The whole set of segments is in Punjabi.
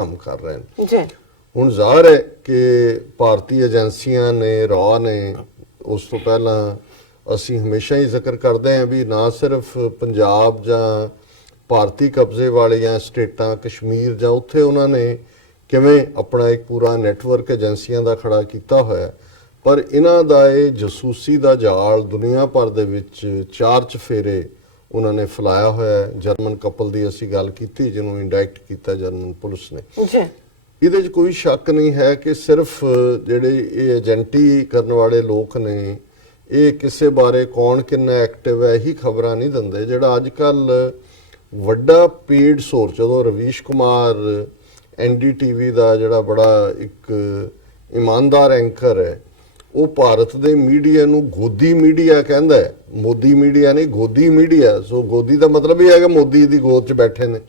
काम कर रहे हैं। हुण ज़ाहिर है कि भारतीय एजेंसियां ने रॉ ने उस तो पहला असी हमेशा ही जिक्र करते हैं भी ना सिर्फ पंजाब जां ਭਾਰਤੀ ਕਬਜ਼ੇ ਵਾਲੀਆਂ ਸਟੇਟਾਂ ਕਸ਼ਮੀਰ ਜਾਂ ਉੱਥੇ ਉਹਨਾਂ ਨੇ ਕਿਵੇਂ ਆਪਣਾ ਇੱਕ ਪੂਰਾ ਨੈਟਵਰਕ ਏਜੰਸੀਆਂ ਦਾ ਖੜਾ ਕੀਤਾ ਹੋਇਆ, ਪਰ ਇਹਨਾਂ ਦਾ ਇਹ ਜਸੂਸੀ ਦਾ ਜਾਲ ਦੁਨੀਆ ਭਰ ਦੇ ਵਿੱਚ ਚਾਰ ਚਫੇਰੇ ਉਹਨਾਂ ਨੇ ਫੈਲਾਇਆ ਹੋਇਆ। ਜਰਮਨ ਕਪਲ ਦੀ ਅਸੀਂ ਗੱਲ ਕੀਤੀ ਜਿਹਨੂੰ ਇੰਡਾਇਕਟ ਕੀਤਾ ਜਰਮਨ ਪੁਲਿਸ ਨੇ। ਇਹਦੇ 'ਚ ਕੋਈ ਸ਼ੱਕ ਨਹੀਂ ਹੈ ਕਿ ਸਿਰਫ ਜਿਹੜੇ ਇਹ ਏਜੰਟੀ ਕਰਨ ਵਾਲੇ ਲੋਕ ਨੇ ਇਹ ਕਿਸੇ ਬਾਰੇ ਕੌਣ ਕਿੰਨਾ ਐਕਟਿਵ ਹੈ ਇਹੀ ਖਬਰਾਂ ਨਹੀਂ ਦਿੰਦੇ। ਜਿਹੜਾ ਅੱਜ ਕੱਲ੍ਹ ਵੱਡਾ ਪੇਡ ਸੋਰਸ ਜਦੋਂ ਰਵੀਸ਼ ਕੁਮਾਰ NDTV ਦਾ ਜਿਹੜਾ ਬੜਾ ਇੱਕ ਇਮਾਨਦਾਰ ਐਂਕਰ ਹੈ ਉਹ ਭਾਰਤ ਦੇ ਮੀਡੀਆ ਨੂੰ ਗੋਦੀ ਮੀਡੀਆ ਕਹਿੰਦਾ ਹੈ, ਮੋਦੀ ਮੀਡੀਆ ਨਹੀਂ ਗੋਦੀ ਮੀਡੀਆ। ਸੋ ਗੋਦੀ ਦਾ ਮਤਲਬ ਇਹ ਹੈ ਕਿ ਮੋਦੀ ਦੀ ਗੋਦ 'ਚ ਬੈਠੇ ਨੇ।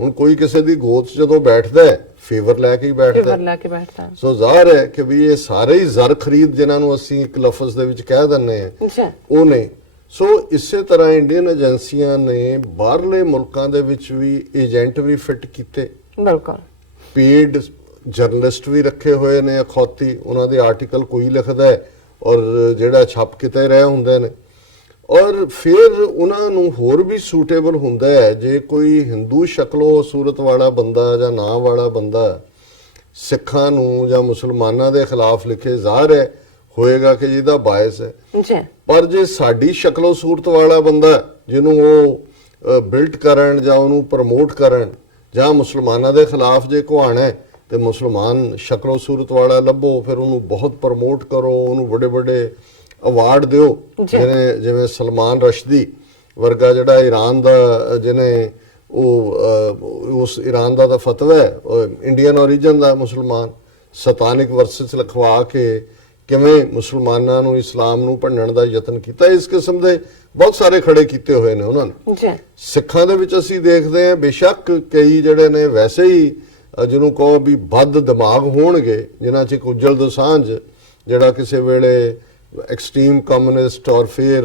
ਹੁਣ ਕੋਈ ਕਿਸੇ ਦੀ ਗੋਦ 'ਚ ਜਦੋਂ ਬੈਠਦਾ ਹੈ ਫੇਵਰ ਲੈ ਕੇ ਹੀ ਬੈਠਦਾ। ਸੋ ਜ਼ਾਹਰ ਹੈ ਕਿ ਵੀ ਇਹ ਸਾਰੇ ਹੀ ਜ਼ਰ ਖਰੀਦ ਜਿਨ੍ਹਾਂ ਨੂੰ ਅਸੀਂ ਇੱਕ ਲਫ਼ਜ਼ ਦੇ ਵਿੱਚ ਕਹਿ ਦਿੰਦੇ ਹਾਂ ਉਹ ਨੇ। ਸੋ ਇਸੇ ਤਰ੍ਹਾਂ ਇੰਡੀਅਨ ਏਜੰਸੀਆਂ ਨੇ ਬਾਹਰਲੇ ਮੁਲਕਾਂ ਦੇ ਵਿੱਚ ਵੀ ਏਜੰਟ ਵੀ ਫਿੱਟ ਕੀਤੇ, ਬਿਲਕੁਲ ਪੇਡ ਜਰਨਲਿਸਟ ਵੀ ਰੱਖੇ ਹੋਏ ਨੇ ਅਖੌਤੀ। ਉਹਨਾਂ ਦੇ ਆਰਟੀਕਲ ਕੋਈ ਲਿਖਦਾ ਹੈ ਔਰ ਜਿਹੜਾ ਛਪ ਕਿਤੇ ਰਹੇ ਹੁੰਦੇ ਨੇ। ਔਰ ਫਿਰ ਉਹਨਾਂ ਨੂੰ ਹੋਰ ਵੀ ਸੂਟੇਬਲ ਹੁੰਦਾ ਹੈ ਜੇ ਕੋਈ ਹਿੰਦੂ ਸ਼ਕਲੋ ਸੂਰਤ ਵਾਲਾ ਬੰਦਾ ਜਾਂ ਨਾਂ ਵਾਲਾ ਬੰਦਾ ਸਿੱਖਾਂ ਨੂੰ ਜਾਂ ਮੁਸਲਮਾਨਾਂ ਦੇ ਖਿਲਾਫ ਲਿਖੇ, ਜ਼ਾਹਰ ਹੈ ਹੋਏਗਾ ਕਿ ਜਿਹਦਾ ਬਾਇਸ ਹੈ। ਪਰ ਜੇ ਸਾਡੀ ਸ਼ਕਲੋ ਸੂਰਤ ਵਾਲਾ ਬੰਦਾ ਜਿਹਨੂੰ ਉਹ ਬਿਲਟ ਕਰਨ ਜਾਂ ਉਹਨੂੰ ਪ੍ਰਮੋਟ ਕਰਨ ਜਾਂ ਮੁਸਲਮਾਨਾਂ ਦੇ ਖਿਲਾਫ ਜੇ ਘੁਆਣਾ ਹੈ ਤੇ ਮੁਸਲਮਾਨ ਸ਼ਕਲੋ ਸੂਰਤ ਵਾਲਾ ਲੱਭੋ, ਫਿਰ ਉਹਨੂੰ ਬਹੁਤ ਪ੍ਰਮੋਟ ਕਰੋ, ਉਹਨੂੰ ਵੱਡੇ ਵੱਡੇ ਅਵਾਰਡ ਦਿਓ। ਜਿਵੇਂ ਸਲਮਾਨ ਰਸ਼ਦੀ ਵਰਗਾ ਜਿਹੜਾ ਈਰਾਨ ਦਾ ਜਿਹਨੇ ਉਸ ਈਰਾਨ ਦਾ ਫਤਵਾ ਹੈ ਇੰਡੀਅਨ ਔਰੀਜਨ ਦਾ ਮੁਸਲਮਾਨ ਸਤਾਨਿਕ ਵਰਸਿਸ ਲਿਖਵਾ ਕੇ ਕਿਵੇਂ ਮੁਸਲਮਾਨਾਂ ਨੂੰ ਇਸਲਾਮ ਨੂੰ ਭੰਡਣ ਦਾ ਯਤਨ ਕੀਤਾ। ਇਸ ਕਿਸਮ ਦੇ ਬਹੁਤ ਸਾਰੇ ਖੜੇ ਕੀਤੇ ਹੋਏ ਨੇ ਉਹਨਾਂ ਨੇ। ਸਿੱਖਾਂ ਦੇ ਵਿੱਚ ਅਸੀਂ ਦੇਖਦੇ ਹਾਂ ਬੇਸ਼ੱਕ ਕਈ ਜਿਹੜੇ ਨੇ ਵੈਸੇ ਹੀ ਜਿਹਨੂੰ ਕਹੋ ਵੀ ਬੱਦ ਦਿਮਾਗ ਹੋਣਗੇ ਜਿਨ੍ਹਾਂ 'ਚ ਇੱਕ ਉੱਜਲ ਦੋਸਾਂਝ ਜਿਹੜਾ ਕਿਸੇ ਵੇਲੇ ਐਕਸਟ੍ਰੀਮ ਕਮਿਊਨਿਸਟ ਔਰ ਫਿਰ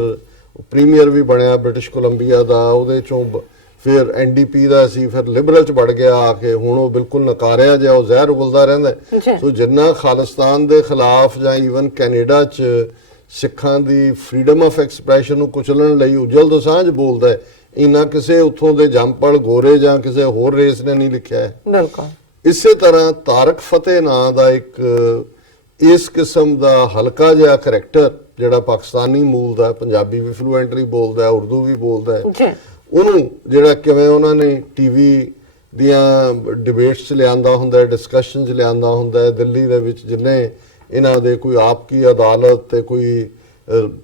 ਪ੍ਰੀਮੀਅਰ ਵੀ ਬਣਿਆ ਬ੍ਰਿਟਿਸ਼ ਕੋਲੰਬੀਆ ਦਾ, ਉਹਦੇ 'ਚੋਂ ਫਿਰ NDP ਦਾ ਸੀ, ਫਿਰ ਲਿਬਰਲ 'ਚ ਵੜ ਗਿਆ ਆ ਕੇ, ਹੁਣ ਉਹ ਬਿਲਕੁਲ ਨਕਾਰਿਆ ਜਿਹਾ ਉਹ ਜ਼ਹਿਰ ਉਗਲਦਾ ਰਹਿੰਦਾ। ਸੋ ਜਿੰਨਾ ਖਾਲਿਸਤਾਨ ਦੇ ਖਿਲਾਫ ਜਾਂ ਈਵਨ ਕੈਨੇਡਾ 'ਚ ਸਿੱਖਾਂ ਦੀ ਫਰੀडम ਆਫ ਐਕਸਪ੍ਰੈਸ਼ਨ ਨੂੰ ਕੁਚਲਣ ਲਈ ਉੱਜਲ ਦੋਸਾਂਝ ਬੋਲਦਾ ਹੈ, ਇੰਨਾ ਕਿਸੇ ਉੱਥੋਂ ਦੇ ਜੰਪਲ ਗੋਰੇ ਜਾਂ ਕਿਸੇ ਹੋਰ ਰੇਸ ਨੇ ਨਹੀਂ ਲਿਖਿਆ ਹੈ। ਬਿਲਕੁਲ ਇਸੇ ਤਰ੍ਹਾਂ ਤਾਰਕ ਫਤਿਹ ਨਾਂ ਦਾ ਇੱਕ ਇਸ ਕਿਸਮ ਦਾ ਹਲਕਾ ਜਿਹਾ ਕਰੈਕਟਰ ਜਿਹੜਾ ਪਾਕਿਸਤਾਨੀ ਮੂਲ ਦਾ, ਪੰਜਾਬੀ ਵੀ ਫਲੂਐਂਟਲੀ ਬੋਲਦਾ, ਉਰਦੂ ਵੀ ਬੋਲਦਾ ਹੈ, ਉਹਨੂੰ ਜਿਹੜਾ ਕਿਵੇਂ ਉਹਨਾਂ ਨੇ TV ਦੀਆਂ ਡਿਬੇਟਸ 'ਚ ਲਿਆਂਦਾ ਹੁੰਦਾ, ਡਿਸਕਸ਼ਨ 'ਚ ਲਿਆਂਦਾ ਹੁੰਦਾ। ਦਿੱਲੀ ਦੇ ਵਿੱਚ ਜਿੰਨੇ ਇਹਨਾਂ ਦੇ ਕੋਈ ਆਪ ਕੀ ਅਦਾਲਤ ਤੇ ਕੋਈ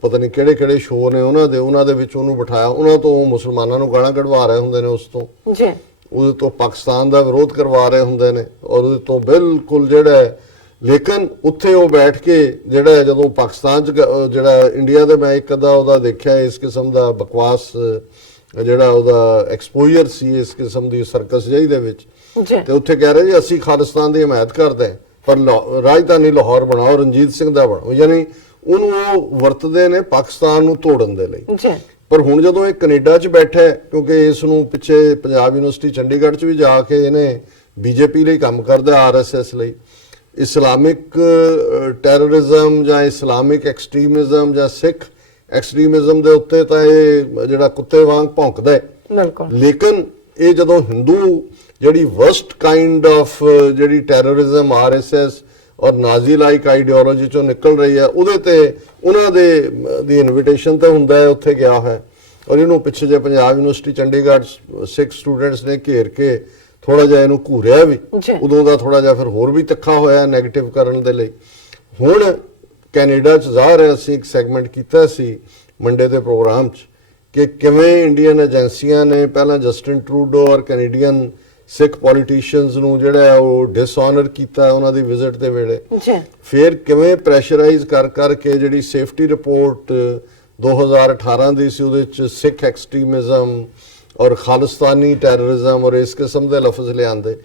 ਪਤਾ ਨਹੀਂ ਕਿਹੜੇ ਕਿਹੜੇ ਸ਼ੋਅ ਨੇ ਉਹਨਾਂ ਦੇ ਵਿੱਚ ਉਹਨੂੰ ਬਿਠਾਇਆ, ਉਹਨਾਂ ਤੋਂ ਮੁਸਲਮਾਨਾਂ ਨੂੰ ਗਾਲਾਂ ਕਢਵਾ ਰਹੇ ਹੁੰਦੇ ਨੇ, ਉਸ ਤੋਂ ਉਹਦੇ ਤੋਂ ਪਾਕਿਸਤਾਨ ਦਾ ਵਿਰੋਧ ਕਰਵਾ ਰਹੇ ਹੁੰਦੇ ਨੇ ਔਰ ਉਹਦੇ ਤੋਂ ਬਿਲਕੁਲ ਜਿਹੜਾ ਲੇਕਿਨ ਉੱਥੇ ਉਹ ਬੈਠ ਕੇ ਜਿਹੜਾ ਜਦੋਂ ਪਾਕਿਸਤਾਨ 'ਚ ਜਿਹੜਾ ਇੰਡੀਆ ਦੇ ਮੈਂ ਇੱਕ ਅੱਧਾ ਉਹਦਾ ਦੇਖਿਆ ਇਸ ਕਿਸਮ ਦਾ ਬਕਵਾਸ ਜਿਹੜਾ ਉਹਦਾ ਐਕਸਪੋਜ਼ਰ ਸੀ ਇਸ ਕਿਸਮ ਦੀ ਸਰਕਸ ਜਿਹੀ ਦੇ ਵਿੱਚ, ਤੇ ਉੱਥੇ ਕਹਿ ਰਹੇ ਜੀ ਅਸੀਂ ਖਾਲਿਸਤਾਨ ਦੀ ਹਮਾਇਤ ਕਰਦੇ ਹਾਂ ਪਰ ਰਾਜਧਾਨੀ ਲਾਹੌਰ ਬਣਾਓ ਰਣਜੀਤ ਸਿੰਘ ਦਾ ਬਣਾਓ, ਯਾਨੀ ਉਹਨੂੰ ਉਹ ਵਰਤਦੇ ਨੇ ਪਾਕਿਸਤਾਨ ਨੂੰ ਤੋੜਨ ਦੇ ਲਈ। ਪਰ ਹੁਣ ਜਦੋਂ ਇਹ ਕੈਨੇਡਾ 'ਚ ਬੈਠਾ ਕਿਉਂਕਿ ਇਸ ਨੂੰ ਪਿੱਛੇ ਪੰਜਾਬ ਯੂਨੀਵਰਸਿਟੀ ਚੰਡੀਗੜ੍ਹ 'ਚ ਵੀ ਜਾ ਕੇ ਇਹਨੇ BJP ਲਈ ਕੰਮ ਕਰਦਾ, RSS ਲਈ। ਇਸਲਾਮਿਕ ਟੈਰਰਿਜ਼ਮ ਜਾਂ ਇਸਲਾਮਿਕ ਐਕਸਟ੍ਰੀਮਿਜ਼ਮ ਜਾਂ ਸਿੱਖ ਐਕਸਟ੍ਰੀਮਿਜ਼ਮ ਦੇ ਉੱਤੇ ਤਾਂ ਇਹ ਜਿਹੜਾ ਕੁੱਤੇ ਵਾਂਗ ਭੌਂਕਦਾ ਹੈ, ਲੇਕਿਨ ਇਹ ਜਦੋਂ ਹਿੰਦੂ ਜਿਹੜੀ ਵਰਸਟ ਕਾਈਂਡ ਆਫ ਜਿਹੜੀ ਟੈਰਰਿਜ਼ਮ RSS ਔਰ ਨਾਜ਼ੀ ਲਾਈਕ ਆਈਡੀਓਲੋਜੀ ਚੋਂ ਨਿਕਲ ਰਹੀ ਹੈ ਉਹਦੇ ਤੇ ਉਹਨਾਂ ਦੀ ਇਨਵੀਟੇਸ਼ਨ ਤੇ ਹੁੰਦਾ ਹੈ, ਉੱਥੇ ਗਿਆ ਹੈ। ਔਰ ਇਹਨੂੰ ਪਿੱਛੇ ਜੇ ਪੰਜਾਬ ਯੂਨੀਵਰਸਿਟੀ ਚੰਡੀਗੜ੍ਹ ਸਿੱਖ ਸਟੂਡੈਂਟਸ ਨੇ ਘੇਰ ਕੇ ਥੋੜਾ ਜਿਹਾ ਇਹਨੂੰ ਘੂਰਿਆ ਵੀ, ਉਦੋਂ ਦਾ ਥੋੜਾ ਜਿਹਾ ਫਿਰ ਹੋਰ ਵੀ ਤਿੱਖਾ ਹੋਇਆ ਨੈਗੇਟਿਵ ਕਰਨ ਦੇ ਲਈ। ਹੁਣ ਕੈਨੇਡਾ 'ਚ ਜ਼ਾਹਰ ਹੈ ਅਸੀਂ ਇੱਕ ਸੈਗਮੈਂਟ ਕੀਤਾ ਸੀ ਮੰਡੇ ਦੇ ਪ੍ਰੋਗਰਾਮ 'ਚ ਕਿ ਕਿਵੇਂ ਇੰਡੀਅਨ ਏਜੰਸੀਆਂ ਨੇ ਪਹਿਲਾਂ ਜਸਟਿਨ ਟਰੂਡੋ ਔਰ ਕੈਨੇਡੀਅਨ ਸਿੱਖ ਪੋਲੀਟੀਸ਼ੀਅਨਸ ਨੂੰ ਜਿਹੜਾ ਉਹ ਡਿਸਆਨਰ ਕੀਤਾ ਉਹਨਾਂ ਦੀ ਵਿਜ਼ਿਟ ਦੇ ਵੇਲੇ, ਫਿਰ ਕਿਵੇਂ ਪ੍ਰੈਸ਼ਰਾਈਜ਼ ਕਰ ਕਰਕੇ ਜਿਹੜੀ ਸੇਫਟੀ ਰਿਪੋਰਟ 2018 ਦੀ ਸੀ ਉਹਦੇ 'ਚ ਸਿੱਖ ਐਕਸਟ੍ਰੀਮਿਜ਼ਮ ਔਰ ਖਾਲਿਸਤਾਨੀ ਟੈਰਰਿਜ਼ਮ ਔਰ ਇਸ ਕਿਸਮ ਦੇ ਲਫ਼ਜ਼ ਲਿਆਂਦੇ।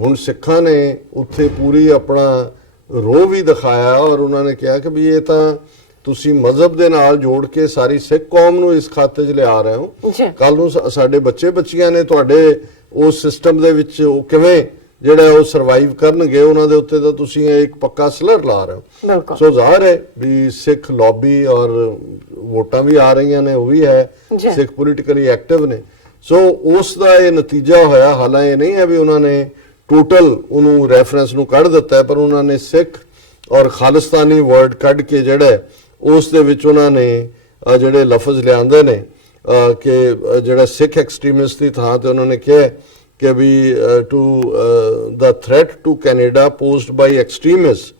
ਹੁਣ ਸਿੱਖਾਂ ਨੇ ਉੱਥੇ ਪੂਰੀ ਆਪਣਾ ਰੋਹ ਵੀ ਦਿਖਾਇਆ ਔਰ ਉਹਨਾਂ ਨੇ ਕਿਹਾ ਕਿ ਵੀ ਇਹ ਤਾਂ ਤੁਸੀਂ ਮਜ਼ਹਬ ਦੇ ਨਾਲ ਜੋੜ ਕੇ ਸਾਰੀ ਸਿੱਖ ਕੌਮ ਨੂੰ ਇਸ ਖਾਤੇ 'ਚ ਲਿਆ ਰਹੇ ਹੋ, ਕੱਲ ਨੂੰ ਸਾਡੇ ਬੱਚੇ ਬੱਚੀਆਂ ਨੇ ਤੁਹਾਡੇ ਉਸ ਸਿਸਟਮ ਦੇ ਵਿੱਚ ਉਹ ਕਿਵੇਂ ਜਿਹੜਾ ਉਹ ਸਰਵਾਈਵ ਕਰਨਗੇ ਉਹਨਾਂ ਦੇ ਉੱਤੇ ਤਾਂ ਤੁਸੀਂ ਇੱਕ ਪੱਕਾ ਸਲਰ ਲਾ ਰਹੇ ਹੋ। ਬਿਲਕੁਲ। ਸੋ ਜ਼ਾਹਰ ਹੈ ਵੀ ਸਿੱਖ ਲੌਬੀ ਔਰ ਵੋਟਾਂ ਵੀ ਆ ਰਹੀਆਂ ਨੇ, ਉਹ ਵੀ ਹੈ, ਸਿੱਖ ਪੋਲੀਟੀਕਲੀ ਐਕਟਿਵ ਨੇ। ਸੋ ਉਸ ਦਾ ਇਹ ਨਤੀਜਾ ਹੋਇਆ। ਹਾਲਾਂਕਿ ਇਹ ਨਹੀਂ ਹੈ ਵੀ ਉਹਨਾਂ ਨੇ ਟੋਟਲ ਉਹਨੂੰ ਰੈਫਰੈਂਸ ਨੂੰ ਕੱਢ ਦਿੱਤਾ, ਪਰ ਉਹਨਾਂ ਨੇ ਸਿੱਖ ਔਰ ਖਾਲਿਸਤਾਨੀ ਵਰਡ ਕੱਢ ਕੇ ਜਿਹੜਾ ਉਸ ਦੇ ਵਿੱਚ ਉਹਨਾਂ ਨੇ ਜਿਹੜੇ ਲਫ਼ਜ਼ ਲਿਆਂਦੇ ਨੇ ਕਿ ਜਿਹੜਾ ਸਿੱਖ ਐਕਸਟ੍ਰੀਮਿਸਟ ਦੀ ਥਾਂ ਤੇ ਉਹਨਾਂ ਨੇ ਕਿਹਾ ਕਿ ਵੀ to the threat to Canada posed by extremists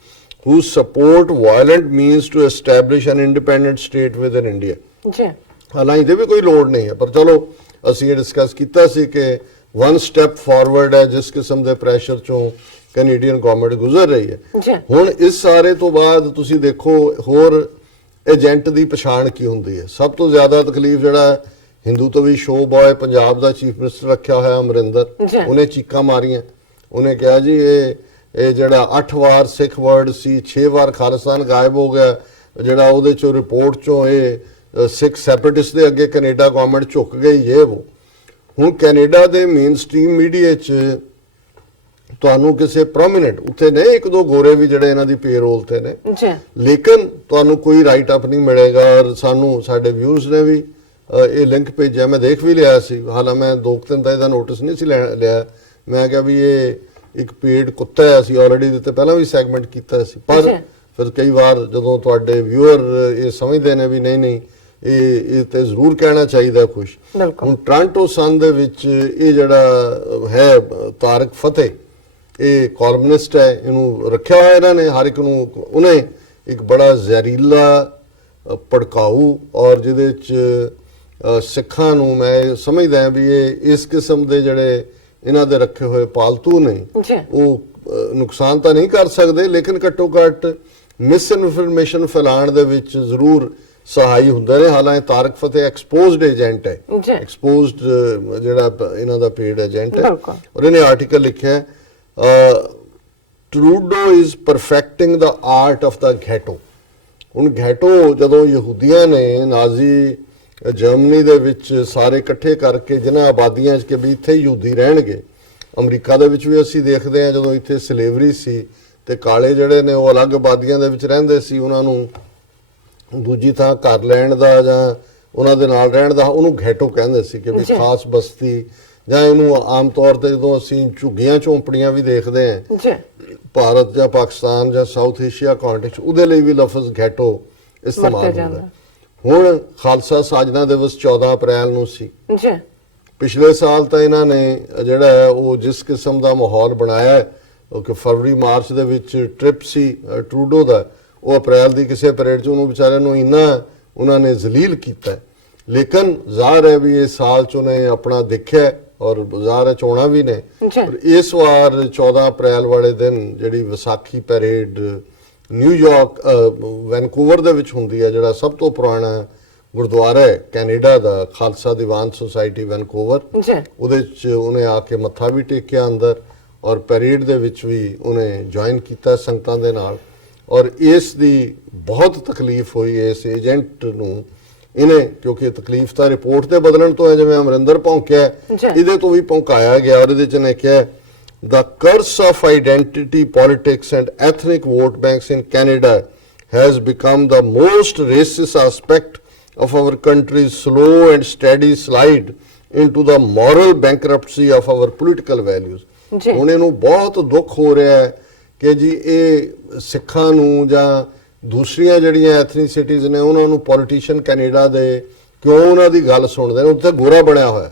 who support violent means to establish an independent state within India। ਜੀ ਹਾਲਾਂਕਿ ਇਹਦੇ ਵੀ ਕੋਈ ਲੋੜ ਨਹੀਂ ਹੈ, ਪਰ ਚਲੋ ਅਸੀਂ ਇਹ ਡਿਸਕਸ ਕੀਤਾ ਸੀ ਕਿ ਵਨ ਸਟੈਪ ਫਾਰਵਰਡ ਹੈ ਜਿਸ ਕਿਸਮ ਦੇ ਪ੍ਰੈਸ਼ਰ ਚੋਂ ਕੈਨੇਡੀਅਨ ਗਵਰਨਮੈਂਟ ਗੁਜ਼ਰ ਰਹੀ ਹੈ। ਹੁਣ ਇਸ ਸਾਰੇ ਤੋਂ ਬਾਅਦ ਤੁਸੀਂ ਦੇਖੋ ਹੋਰ ਏਜੰਟ ਦੀ ਪਛਾਣ ਕੀ ਹੁੰਦੀ ਹੈ। ਸਭ ਤੋਂ ਜ਼ਿਆਦਾ ਤਕਲੀਫ ਜਿਹੜਾ ਹਿੰਦੂ ਤੋਂ ਵੀ ਸ਼ੋ ਬॉय ਪੰਜਾਬ ਦਾ ਚੀਫ ਮਿਨਿਸਟਰ ਰੱਖਿਆ ਹੋਇਆ ਅਮਰਿੰਦਰ, ਉਹਨੇ ਚੀਕਾਂ ਮਾਰੀਆਂ। ਉਹਨੇ ਕਿਹਾ ਜੀ ਇਹ ਜਿਹੜਾ 8 ਵਾਰ ਸਿੱਖ ਵਰਡ ਸੀ, 6 ਵਾਰ ਖਾਲਿਸਤਾਨ ਗਾਇਬ ਹੋ ਗਿਆ, ਜਿਹੜਾ ਉਹਦੇ ਚੋਂ ਰਿਪੋਰਟ ਚੋਂ ਇਹ ਸਿੱਖ ਸੈਪਰੇਟਿਸਟ ਦੇ ਅੱਗੇ ਕੈਨੇਡਾ ਗਵਰਨਮੈਂਟ ਝੁਕ ਗਈ ਇਹ ਉਹ। ਹੁਣ ਕੈਨੇਡਾ ਦੇ ਮੇਨ ਸਟ੍ਰੀਮ ਮੀਡੀਆ 'ਚ ਤੁਹਾਨੂੰ ਕਿਸੇ ਪ੍ਰੋਮਿਨੈਂਟ ਉੱਥੇ ਨੇ ਇੱਕ ਦੋ ਗੋਰੇ ਵੀ ਜਿਹੜੇ ਇਹਨਾਂ ਦੀ ਪੇਰੋਲ ਤੇ ਨੇ, ਲੇਕਿਨ ਤੁਹਾਨੂੰ ਕੋਈ ਰਾਈਟ ਅਪ ਨਹੀਂ ਮਿਲੇਗਾ। ਔਰ ਸਾਨੂੰ ਸਾਡੇ ਵਿਊਜ਼ ਨੇ ਵੀ ਇਹ ਲਿੰਕ ਭੇਜਿਆ, ਮੈਂ ਦੇਖ ਵੀ ਲਿਆ ਸੀ। ਹਾਲਾਂ ਮੈਂ 2 ਦਿਨ ਦਾ ਇਹਦਾ ਨੋਟਿਸ ਨਹੀਂ ਸੀ ਲਿਆ। ਮੈਂ ਕਿਹਾ ਵੀ ਇਹ ਇੱਕ ਪੇਡ ਕੁੱਤਾ ਹੈ, ਅਸੀਂ ਆਲਰੇਡੀ ਇਹਦੇ ਤੇ ਪਹਿਲਾਂ ਵੀ ਸੈਗਮੈਂਟ ਕੀਤਾ ਸੀ, ਪਰ ਫਿਰ ਕਈ ਵਾਰ ਜਦੋਂ ਤੁਹਾਡੇ ਵਿਊਅਰ ਇਹ ਸਮਝਦੇ ਨੇ ਵੀ ਨਹੀਂ ਇਹ ਤੇ ਜ਼ਰੂਰ ਕਹਿਣਾ ਚਾਹੀਦਾ ਕੁਝ। ਹੁਣ ਟੋਰਾਂਟੋ ਸਨ ਦੇ ਵਿੱਚ ਇਹ ਜਿਹੜਾ ਹੈ ਤਾਰਕ ਫਤਿਹ, ਇਹ ਕਾਲਮਨਿਸਟ ਹੈ, ਇਹਨੂੰ ਰੱਖਿਆ ਹੋਇਆ ਇਹਨਾਂ ਨੇ ਹਰ ਇੱਕ ਨੂੰ। ਉਹਨੇ ਇੱਕ ਬੜਾ ਜ਼ਹਿਰੀਲਾ ਭੜਕਾਊ ਔਰ ਜਿਹਦੇ 'ਚ ਸਿੱਖਾਂ ਨੂੰ ਮੈਂ ਸਮਝਦਾ ਵੀ ਇਹ ਇਸ ਕਿਸਮ ਦੇ ਜਿਹੜੇ ਇਹਨਾਂ ਦੇ ਰੱਖੇ ਹੋਏ ਪਾਲਤੂ ਨੇ ਉਹ ਨੁਕਸਾਨ ਤਾਂ ਨਹੀਂ ਕਰ ਸਕਦੇ, ਲੇਕਿਨ ਘੱਟੋ ਘੱਟ ਮਿਸ ਇਨਫੋਰਮੇਸ਼ਨ ਫੈਲਾਉਣ ਦੇ ਵਿੱਚ ਜ਼ਰੂਰ ਸਹਾਈ ਹੁੰਦੇ ਨੇ। ਹਾਲਾਂਕਿ ਤਾਰਕ ਫਤਿਹ ਐਕਸਪੋਜ਼ਡ ਏਜੰਟ ਹੈ, ਐਕਸਪੋਜ਼ਡ ਜਿਹੜਾ ਇਹਨਾਂ ਦਾ ਪੇਡ ਏਜੰਟ ਹੈ। ਔਰ ਇਹਨੇ ਆਰਟੀਕਲ ਲਿਖਿਆ Trudeau is perfecting the art of the ghetto. ਹੁਣ ਘੈਟੋ ਜਦੋਂ ਯਹੂਦੀਆਂ ਨੇ ਨਾਜ਼ੀ ਜਰਮਨੀ ਦੇ ਵਿੱਚ ਸਾਰੇ ਇਕੱਠੇ ਕਰਕੇ ਜਿਨ੍ਹਾਂ ਆਬਾਦੀਆਂ 'ਚ ਕਿ ਵੀ ਇੱਥੇ ਯਹੂਦੀ ਰਹਿਣਗੇ। ਅਮਰੀਕਾ ਦੇ ਵਿੱਚ ਵੀ ਅਸੀਂ ਦੇਖਦੇ ਹਾਂ ਜਦੋਂ ਇੱਥੇ ਸਲੇਵਰੀ ਸੀ ਤੇ ਕਾਲੇ ਜਿਹੜੇ ਨੇ ਉਹ ਅਲੱਗ ਆਬਾਦੀਆਂ ਦੇ ਵਿੱਚ ਰਹਿੰਦੇ ਸੀ, ਉਹਨਾਂ ਨੂੰ ਦੂਜੀ ਥਾਂ ਘਰ ਲੈਣ ਦਾ ਜਾਂ ਉਹਨਾਂ ਦੇ ਨਾਲ ਰਹਿਣ ਦਾ ਉਹਨੂੰ ਘੈਟੋ ਕਹਿੰਦੇ ਸੀ ਕਿ ਵੀ ਖਾਸ ਬਸਤੀ, ਜਾਂ ਇਹਨੂੰ ਆਮ ਤੌਰ ਤੇ ਜਦੋਂ ਅਸੀਂ ਝੁੱਗੀਆਂ ਝੌਂਪੜੀਆਂ ਵੀ ਦੇਖਦੇ ਹਾਂ ਭਾਰਤ ਜਾਂ ਪਾਕਿਸਤਾਨ ਜਾਂ ਸਾਊਥ ਏਸ਼ੀਆ ਕੰਟੈਕਸਟ, ਉਹਦੇ ਲਈ ਵੀ ਲਫ਼ਜ਼ ਘੈਟੋ ਇਸਤੇਮਾਲ ਹੁੰਦਾ। ਹੁਣ ਖਾਲਸਾ ਸਾਜਨਾ ਦਿਵਸ 14 ਅਪ੍ਰੈਲ ਨੂੰ ਸੀ। ਪਿਛਲੇ ਸਾਲ ਤਾਂ ਇਹਨਾਂ ਨੇ ਜਿਹੜਾ ਹੈ ਉਹ ਜਿਸ ਕਿਸਮ ਦਾ ਮਾਹੌਲ ਬਣਾਇਆ ਹੈ ਕਿ ਫਰਵਰੀ ਮਾਰਚ ਦੇ ਵਿੱਚ ਟ੍ਰਿਪ ਸੀ ਟਰੂਡੋ ਦਾ, ਉਹ ਅਪ੍ਰੈਲ ਦੀ ਕਿਸੇ ਪਰੇਡ 'ਚ ਉਹਨੂੰ ਵਿਚਾਰਿਆਂ ਨੂੰ ਇੰਨਾ ਉਹਨਾਂ ਨੇ ਜ਼ਲੀਲ ਕੀਤਾ। ਲੇਕਿਨ ਜ਼ਾਹਰ ਹੈ ਵੀ ਇਸ ਸਾਲ 'ਚ ਉਹਨੇ ਆਪਣਾ ਦੇਖਿਆ ਔਰ ਜ਼ਾਹਰ ਹੈ ਚੋਣਾਂ ਵੀ ਨੇ। ਪਰ ਇਸ ਵਾਰ 14 ਅਪ੍ਰੈਲ ਵਾਲੇ ਦਿਨ ਜਿਹੜੀ ਵਿਸਾਖੀ ਪੈਰੇਡ ਨਿਊਯਾਰਕ ਵੈਨਕੂਵਰ ਦੇ ਵਿੱਚ ਹੁੰਦੀ ਹੈ, ਜਿਹੜਾ ਸਭ ਤੋਂ ਪੁਰਾਣਾ ਗੁਰਦੁਆਰਾ ਹੈ ਕੈਨੇਡਾ ਦਾ, ਖਾਲਸਾ ਦੀਵਾਨ ਸੁਸਾਇਟੀ ਵੈਨਕੂਵਰ, ਉਹਦੇ 'ਚ ਉਹਨੇ ਆ ਕੇ ਮੱਥਾ ਵੀ ਟੇਕਿਆ ਅੰਦਰ ਔਰ ਪੈਰੇਡ ਦੇ ਵਿੱਚ ਵੀ ਉਹਨੇ ਜੁਆਇਨ ਕੀਤਾ ਸੰਗਤਾਂ ਦੇ ਨਾਲ। ਔਰ ਇਸ ਦੀ ਬਹੁਤ ਤਕਲੀਫ ਹੋਈ ਇਸ ਏਜੰਟ ਨੂੰ ਇਹਨੇ, ਕਿਉਂਕਿ ਤਕਲੀਫ ਤਾਂ ਰਿਪੋਰਟ ਤੇ ਬਦਲਣ ਤੋਂ ਹੈ, ਜਿਵੇਂ ਅਮਰਿੰਦਰ ਭੌਂਕਿਆ ਇਹਦੇ ਤੋਂ ਵੀ ਭੌਂਕਾਇਆ ਗਿਆ। ਔਰ ਇਹਦੇ 'ਚ ਨੇ ਕਿਹਾ The curse of identity politics and ethnic vote banks in Canada has become the most racist aspect of our country's slow and steady slide into the moral bankruptcy of our political values। ਹੁਣ ਇਹਨੂੰ ਬਹੁਤ ਦੁੱਖ ਹੋ ਰਿਹਾ ਹੈ ਕਿ ਜੀ ਇਹ ਸਿੱਖਾਂ ਨੂੰ ਜਾਂ ਦੂਸਰੀਆਂ ਜਿਹੜੀਆਂ ਐਥਨੀਸਿਟੀਜ਼ ਨੇ ਉਹਨਾਂ ਨੂੰ ਪੋਲੀਟੀਸ਼ੀਅਨ ਕੈਨੇਡਾ ਦੇ ਕਿਉਂ ਉਹਨਾਂ ਦੀ ਗੱਲ ਸੁਣਦੇ ਨੇ। ਉੱਥੇ ਗੋਰਾ ਬਣਿਆ ਹੋਇਆ,